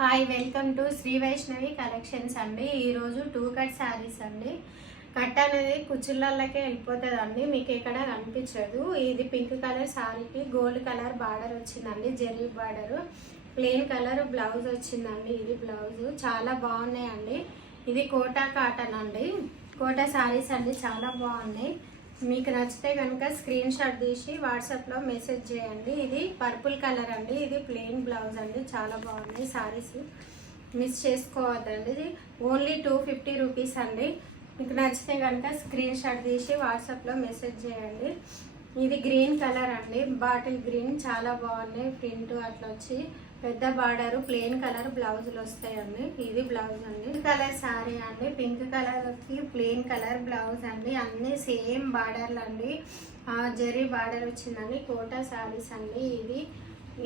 Hi welcome to Shri Vaishnavi collections అండి. ఈరోజు 2 cut saris అండి. కట్ అనేది కుచ్చులకే వెళ్ళిపోతుంది అండి, మీకు ఎక్కడ కనిపించదు. ఇది పింక్ కలర్ శారీకి గోల్డ్ కలర్ బార్డర్ వచ్చిందండి, zari border. Plain colour blouse వచ్చిందండి. ఇది బ్లౌజ్ చాలా బాగున్నాయండి. ఇది కోటా కాటన్ అండి, కోటా శారీస్ అండి, చాలా బాగున్నాయి. మీకు నచ్చితే కనుక స్క్రీన్ షాట్ తీసి వాట్సాప్లో మెసేజ్ చేయండి. ఇది పర్పుల్ కలర్ అండి, ఇది ప్లెయిన్ బ్లౌజ్ అండి, చాలా బాగున్నాయి శారీస్, మిస్ చేసుకోవద్దండి. ఇది ఓన్లీ 250 రూపీస్ అండి. మీకు నచ్చితే కనుక స్క్రీన్ షాట్ తీసి వాట్సాప్లో మెసేజ్ చేయండి. ఇది గ్రీన్ కలర్ అండి, బాటిల్ గ్రీన్, చాలా బాగున్నాయి. ప్రింట్ అట్లా వచ్చి పెద్ద బార్డర్, ప్లెయిన్ కలర్ బ్లౌజులు వస్తాయండి. ఇది బ్లౌజ్ అండి. పింక్ కలర్ శారీ అండి, పింక్ కలర్కి ప్లెయిన్ కలర్ బ్లౌజ్ అండి, అన్నీ సేమ్ బార్డర్లు అండి. జరీ బార్డర్ వచ్చిందండి. కోటా శారీస్ అండి.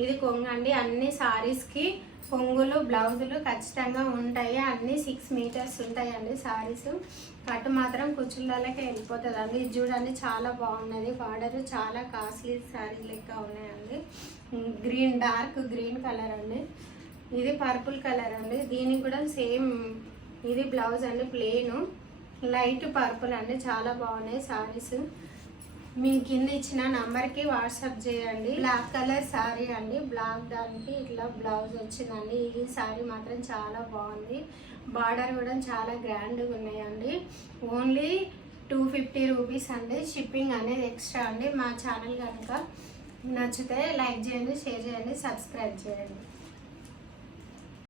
ఇది కొంగు అండి. అన్ని శారీస్కి కొంగులు బ్లౌజులు ఖచ్చితంగా ఉంటాయి. అన్నీ 6 మీటర్స్ ఉంటాయండి శారీస్. కట్టు మాత్రం కుచ్చులకే వెళ్ళిపోతుంది అండి. ఇది చూడండి, చాలా బాగున్నది. బార్డర్ చాలా కాస్ట్లీ శారీ లెక్క ఉన్నాయండి. గ్రీన్, డార్క్ గ్రీన్ కలర్ అండి. ఇది పర్పుల్ కలర్ అండి, దీనికి కూడా సేమ్. ఇది బ్లౌజ్ అండి, ప్లెయిన్ లైట్ పర్పుల్ అండి, చాలా బాగున్నాయి శారీస్. మీ కింద ఇచ్చిన నంబర్కి వాట్సాప్ చేయండి. బ్లాక్ కలర్ శారీ అండి, బ్లాక్ దానికి ఇట్లా బ్లౌజ్ వచ్చిందండి. ఈ శారీ మాత్రం చాలా బాగుంది. బార్డర్ కూడా చాలా గ్రాండ్గా ఉన్నాయండి. ఓన్లీ 250 రూపీస్ అండి. షిప్పింగ్ అనేది ఎక్స్ట్రా అండి. మా ఛానల్ కనుక నచ్చితే లైక్ చేయండి, షేర్ చేయండి, సబ్స్క్రైబ్ చేయండి.